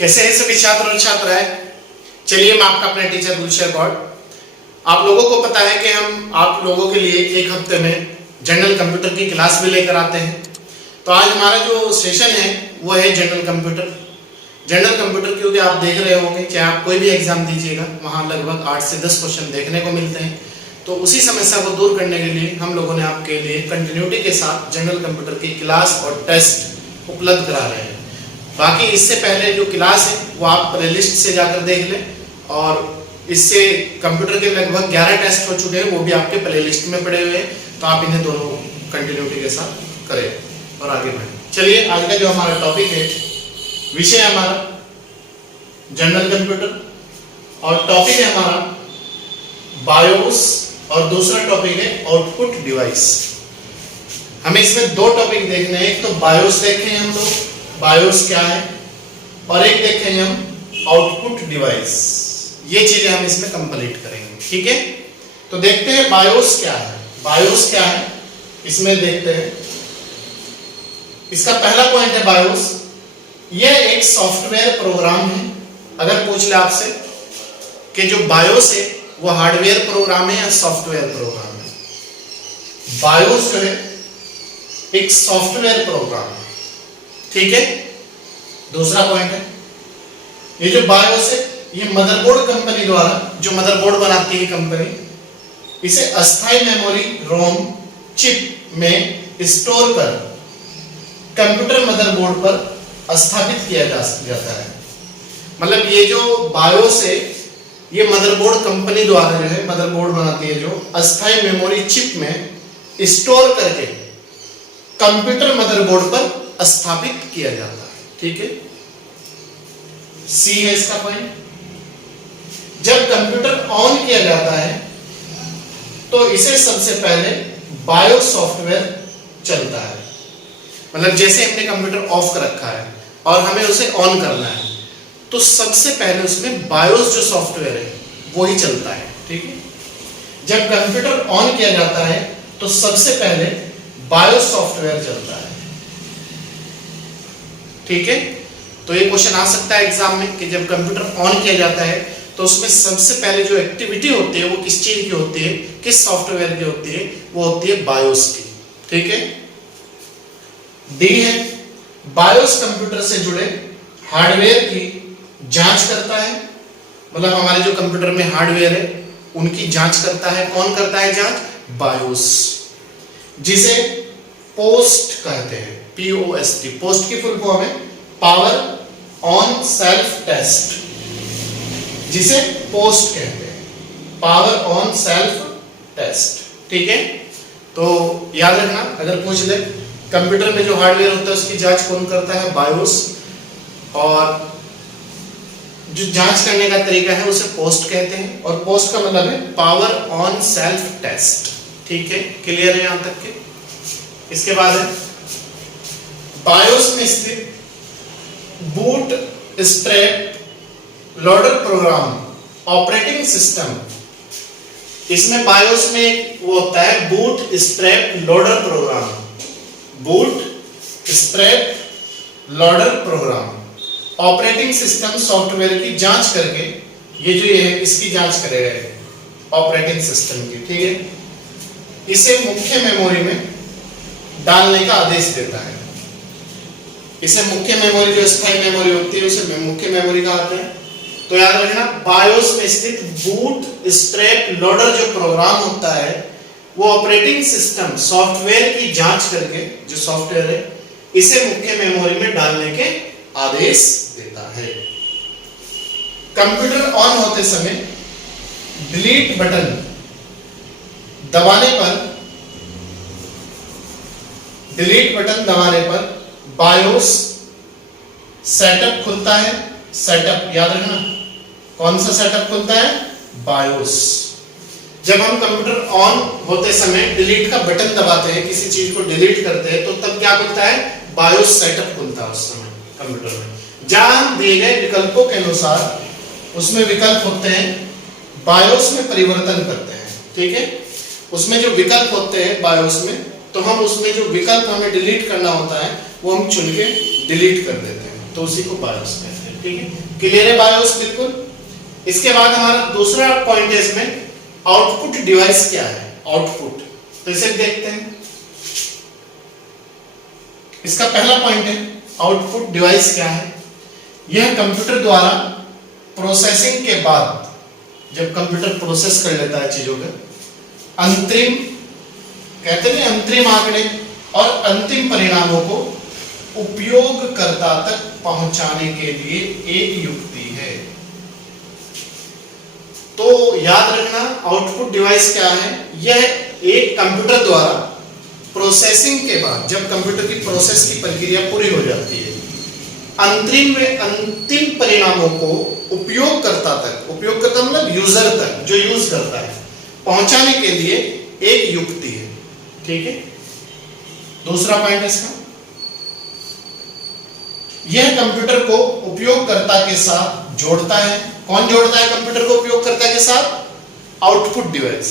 कैसे हैं सभी छात्र और छात्राएं। चलिए मैं आपका अपने टीचर गुलशर गौड़। आप लोगों को पता है कि हम आप लोगों के लिए एक हफ्ते में जनरल कंप्यूटर की क्लास भी लेकर आते हैं। तो आज हमारा जो सेशन है वो है जनरल कंप्यूटर। जनरल कंप्यूटर क्योंकि आप देख रहे होंगे, चाहे आप कोई भी एग्जाम दीजिएगा वहाँ लगभग 8 से 10 क्वेश्चन देखने को मिलते हैं। तो उसी समस्या को दूर करने के लिए हम लोगों ने आपके लिए कंटिन्यूटी के साथ जनरल कंप्यूटर की क्लास और टेस्ट उपलब्ध करा रहे हैं। बाकी इससे पहले जो क्लास है वो आप प्लेलिस्ट से जाकर देख लें, और इससे कंप्यूटर के लगभग 11 टेस्ट हो चुके हैं, वो भी आपके प्लेलिस्ट में पड़े हुए हैं। तो आप इन्हें दोनों कंटिन्यूटी के साथ करें और आगे बढ़ें। चलिए आज का जो हमारा टॉपिक है, विषय है हमारा जनरल कंप्यूटर, और टॉपिक है हमारा बायोस, और दूसरा टॉपिक है आउटपुट डिवाइस। हमें इसमें दो टॉपिक देखने हैं, एक तो बायोस देखेंगे हम लोग, बायोस क्या है, और एक देखेंगे हम आउटपुट डिवाइस। ये चीजें हम इसमें कंप्लीट करेंगे, ठीक है। तो देखते हैं बायोस क्या है। बायोस क्या है इसमें देखते हैं। इसका पहला पॉइंट है बायोस। यह एक सॉफ्टवेयर प्रोग्राम है। अगर पूछ ले आपसे कि जो बायोस है वो हार्डवेयर प्रोग्राम है या सॉफ्टवेयर प्रोग्राम है, बायोस जो है एक सॉफ्टवेयर प्रोग्राम है, ठीक है। दूसरा पॉइंट है, ये जो बायोस है ये मदरबोर्ड कंपनी द्वारा, जो मदरबोर्ड बनाती है कंपनी, इसे अस्थायी मेमोरी रोम चिप में स्टोर कर कंप्यूटर मदरबोर्ड पर स्थापित किया जाता है। मतलब ये जो बायोस है ये मदरबोर्ड कंपनी द्वारा जो है, मदरबोर्ड बनाती है जो अस्थायी मेमोरी चिप में स्टोर करके कंप्यूटर मदरबोर्ड पर स्थापित किया जाता है, ठीक है। सी है इसका पॉइंट। जब कंप्यूटर ऑन किया जाता है तो इसे सबसे पहले बायोस सॉफ्टवेयर चलता है। मतलब जैसे हमने कंप्यूटर ऑफ कर रखा है और हमें उसे ऑन करना है, तो सबसे पहले उसमें बायोस जो सॉफ्टवेयर है वो ही चलता है, ठीक है। जब कंप्यूटर ऑन किया जाता है तो सबसे पहले बायोस सॉफ्टवेयर चलता है, ठीक है। तो ये क्वेश्चन आ सकता है एग्जाम में कि जब कंप्यूटर ऑन किया जाता है तो उसमें सबसे पहले जो एक्टिविटी होती है वो किस चीज की होती है, किस सॉफ्टवेयर की होती है, वो होती है बायोस की, ठीक है। डी है, बायोस कंप्यूटर से जुड़े हार्डवेयर की जांच करता है। मतलब हमारे जो कंप्यूटर में हार्डवेयर है उनकी जांच करता है। कौन करता है जांच? बायोस, जिसे पोस्ट कहते हैं, POST। पोस्ट की फुल फॉर्म है पावर ऑन सेल्फ टेस्ट, जिसे पोस्ट कहते हैं, पावर ऑन सेल्फ टेस्ट, ठीक है। तो याद रखना, अगर पूछ ले कंप्यूटर में जो हार्डवेयर होता है उसकी जांच कौन करता है? बायोस। और जो जांच करने का तरीका है उसे पोस्ट कहते हैं, और पोस्ट का मतलब है पावर ऑन सेल्फ टेस्ट, ठीक है। क्लियर है यहां तक के? इसके बाद है बायोस में स्थित bootstrap loader program operating system. इसमें बायोस में वो होता है bootstrap loader program, bootstrap loader program operating system software की जांच करके, ये है इसकी जांच करेगा ऑपरेटिंग सिस्टम की, ठीक है। इसे मुख्य मेमोरी में डालने का आदेश देता है। इसे मुख्य मेमोरी, जो स्थायी मेमोरी होती है उसे मुख्य मेमोरी कहते हैं। तो याद रखना, बायोस में स्थित बूट स्ट्रैप लोडर जो प्रोग्राम होता है वो ऑपरेटिंग सिस्टम सॉफ्टवेयर की जांच करके, जो सॉफ्टवेयर है, इसे मुख्य मेमोरी में डालने के आदेश देता है। कंप्यूटर ऑन होते समय डिलीट बटन दबाने पर बायोस सेटअप खुलता है। सेटअप याद रखना, कौन सा सेटअप खुलता है? बायोस। जब हम कंप्यूटर ऑन होते समय डिलीट का बटन दबाते हैं, किसी चीज को डिलीट करते हैं, तो तब क्या खुलता है? बायोस सेटअप खुलता है उस समय कंप्यूटर में। जहां हम दिए गए विकल्पों के अनुसार उसमें विकल्प होते हैं, बायोस में परिवर्तन करते हैं, ठीक है। उसमें जो विकल्प होते हैं बायोस में, तो हम उसमें जो विकल्प हमें डिलीट करना होता है वो हम चुन के डिलीट कर देते हैं, तो उसी को बायोस कहते हैं। ठीक है, क्लियर है बायोस बिल्कुल। इसके बाद हमारा दूसरा पॉइंट है इसमें, आउटपुट डिवाइस क्या है, आउटपुट। तो इसे देखते हैं। इसका पहला पॉइंट है आउटपुट डिवाइस क्या है। यह कंप्यूटर द्वारा प्रोसेसिंग के बाद, जब कंप्यूटर प्रोसेस कर लेता है चीजों का, अंतरिम कहते हैं अंतरिम आंकड़े और अंतिम परिणामों को उपयोगकर्ता तक पहुंचाने के लिए एक युक्ति है। तो याद रखना आउटपुट डिवाइस क्या है। यह एक कंप्यूटर द्वारा प्रोसेसिंग के बाद, जब कंप्यूटर की प्रोसेस की प्रक्रिया पूरी हो जाती है, अंतिम परिणामों को उपयोगकर्ता तक, उपयोगकर्ता मतलब यूजर तक, जो यूज करता है, पहुंचाने के लिए एक युक्ति है। ठीक है, दूसरा पॉइंट इसका, यह कंप्यूटर को उपयोगकर्ता के साथ जोड़ता है। कौन जोड़ता है कंप्यूटर को उपयोगकर्ता के साथ? Output device.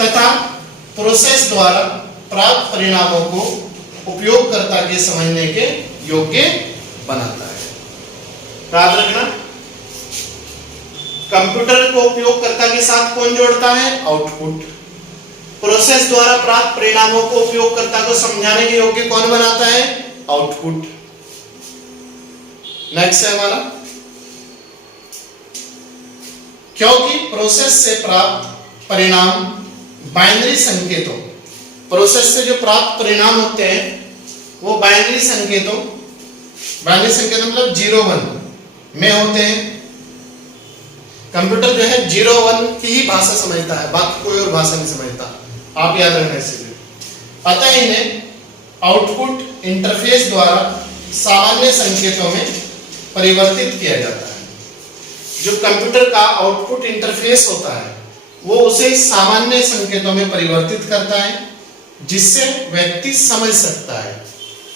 तथा प्रोसेस द्वारा प्राप्त परिणामों को उपयोगकर्ता के समझने के योग्य बनाता है। याद रखना, कंप्यूटर को उपयोगकर्ता के साथ कौन जोड़ता है? आउटपुट। प्रोसेस द्वारा प्राप्त परिणामों को उपयोगकर्ता को समझाने के योग्य कौन बनाता है? आउटपुट। नेक्स्ट है हमारा, क्योंकि प्रोसेस से प्राप्त परिणाम बाइनरी संकेतों, प्रोसेस से जो प्राप्त परिणाम होते हैं वो बाइनरी संकेतों, बाइनरी संकेत मतलब 0-1 में होते हैं। कंप्यूटर जो है 0-1 की ही भाषा समझता है, बाकी कोई और भाषा नहीं समझता, आप याद रखना इसलिए। अतः इन्हें आउटपुट इंटरफेस द्वारा सामान्य संकेतों में परिवर्तित किया जाता है। जो कंप्यूटर का आउटपुट इंटरफेस होता है वो उसे सामान्य संकेतों में परिवर्तित करता है, जिससे व्यक्ति समझ सकता है,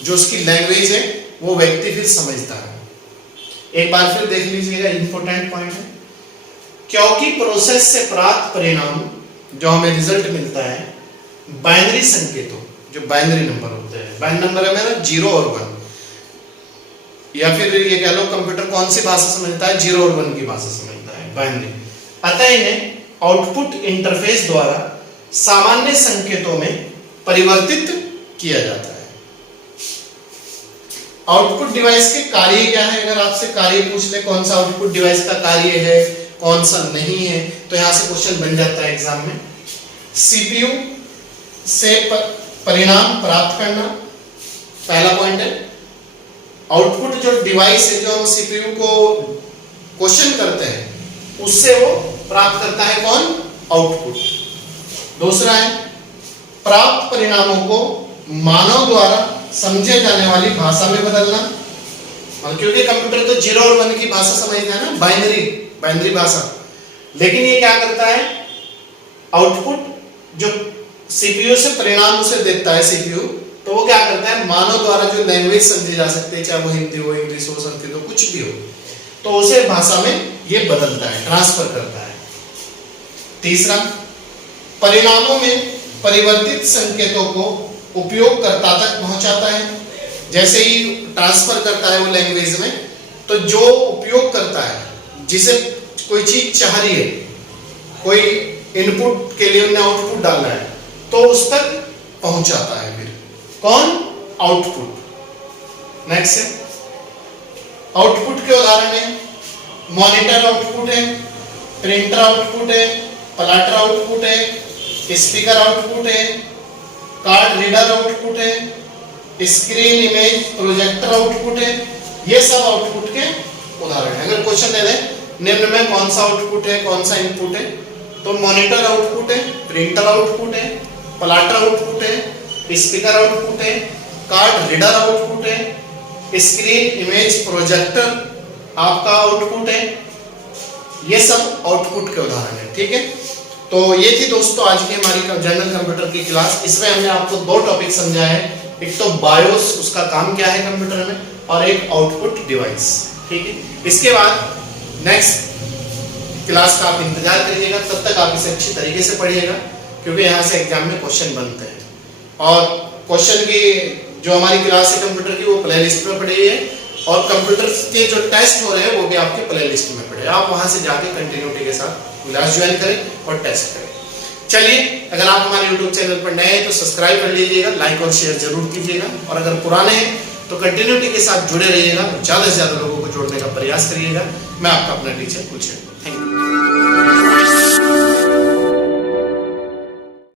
जो उसकी लैंग्वेज है वो व्यक्ति फिर समझता है। एक बार फिर देख लीजिएगा, इंपॉर्टेंट पॉइंट है। क्योंकि प्रोसेस से प्राप्त परिणाम जो हमें रिजल्ट मिलता है बाइनरी संकेतों, जो बाइनरी नंबर होते हैं, बाइनरी नंबर है मेरा 0 और 1, या फिर ये कह लो कंप्यूटर कौन सी भाषा समझता है? 0 और 1 की भाषा समझता है, बाइनरी। अतः इन्हें आउटपुट इंटरफेस द्वारा सामान्य संकेतों में परिवर्तित किया जाता है। आउटपुट डिवाइस के कार्य क्या है? अगर आपसे कार्य पूछ ले कौन सा आउटपुट डिवाइस का कार्य है, कौन सा नहीं है, तो यहां से क्वेश्चन बन जाता है एग्जाम में। सीपीयू से परिणाम प्राप्त करना पहला पॉइंट है। आउटपुट जो डिवाइस है, जो हम सीपीयू को क्वेश्चन करते हैं, उससे वो प्राप्त करता है कौन? आउटपुट। दूसरा है प्राप्त परिणामों को मानव द्वारा समझे जाने वाली भाषा में बदलना। क्योंकि कंप्यूटर तो 0 और 1 की भाषा समझता है ना, बाइनरी भाषा, लेकिन ये क्या करता है? आउटपुट जो सीपीयू से परिणाम उसे देता है सीपीयू, तो वो क्या करता है? मानव द्वारा जो लैंग्वेज समझी जा सकती है, चाहे वो हिंदी हो, इंग्लिश हो, संस्कृत हो, कुछ भी हो, तो उसे भाषा में ये बदलता है, ट्रांसफर करता है। तीसरा, परिणामों में परिवर्तित संकेतों को उपयोगकर्ता तक पहुंचाता है। जैसे ही ट्रांसफर करता है वो लैंग्वेज में, तो जो उपयोग करता है, जिसे कोई चीज चाह रही है, कोई इनपुट के लिए उन्हें आउटपुट डालना है, तो उस तक पहुंचाता है। फिर कौन? आउटपुट। नेक्स्ट है, आउटपुट के उदाहरण है मॉनिटर आउटपुट है, प्रिंटर आउटपुट है, प्लॉटर आउटपुट है, स्पीकर आउटपुट है, कार्ड रीडर आउटपुट है, स्क्रीन इमेज प्रोजेक्टर आउटपुट है। ये सब आउटपुट के उदाहरण है। अगर क्वेश्चन दे दें निम्न में कौन सा आउटपुट है, कौन सा इनपुट है, तो मॉनिटर आउटपुट है, प्रिंटर आउटपुट है, प्लॉटर आउटपुट है, स्पीकर आउटपुट है, कार्ड रीडर आउटपुट है, स्क्रीन इमेज प्रोजेक्टर आपका आउटपुट है। ये सब आउटपुट के उदाहरण है। ठीक है, तो ये थी दोस्तों आज की हमारी जनरल कंप्यूटर की क्लास। इसमें हमने आपको 2 टॉपिक समझाए हैं, एक तो बायोस, उसका काम क्या है कंप्यूटर में, और एक आउटपुट डिवाइस। ठीक है, इसके बाद नेक्स्ट क्लास का आप इंतजार करिएगा, तब तक आप इसे अच्छी तरीके से पढ़िएगा, क्योंकि यहाँ से एग्जाम में क्वेश्चन बनते हैं। और क्वेश्चन की जो हमारी क्लास है कंप्यूटर की, वो प्ले लिस्ट पर पड़ी है, और कंप्यूटर के जो टेस्ट हो रहे हैं वो भी आपके प्ले लिस्ट में पड़े, आप वहां से जाके कंटिन्यूटी के साथ क्लास ज्वाइन करें और टेस्ट करें। चलिए, अगर आप हमारे YouTube चैनल पर नए हैं तो सब्सक्राइब कर लीजिएगा, लाइक और शेयर जरूर कीजिएगा, और अगर पुराने हैं तो कंटिन्यूटी के साथ जुड़े रहिएगा, ज़्यादा से ज़्यादा लोगों को जोड़ने का प्रयास करिएगा। मैं आपका अपना टीचर कुलशेखर। Thank you.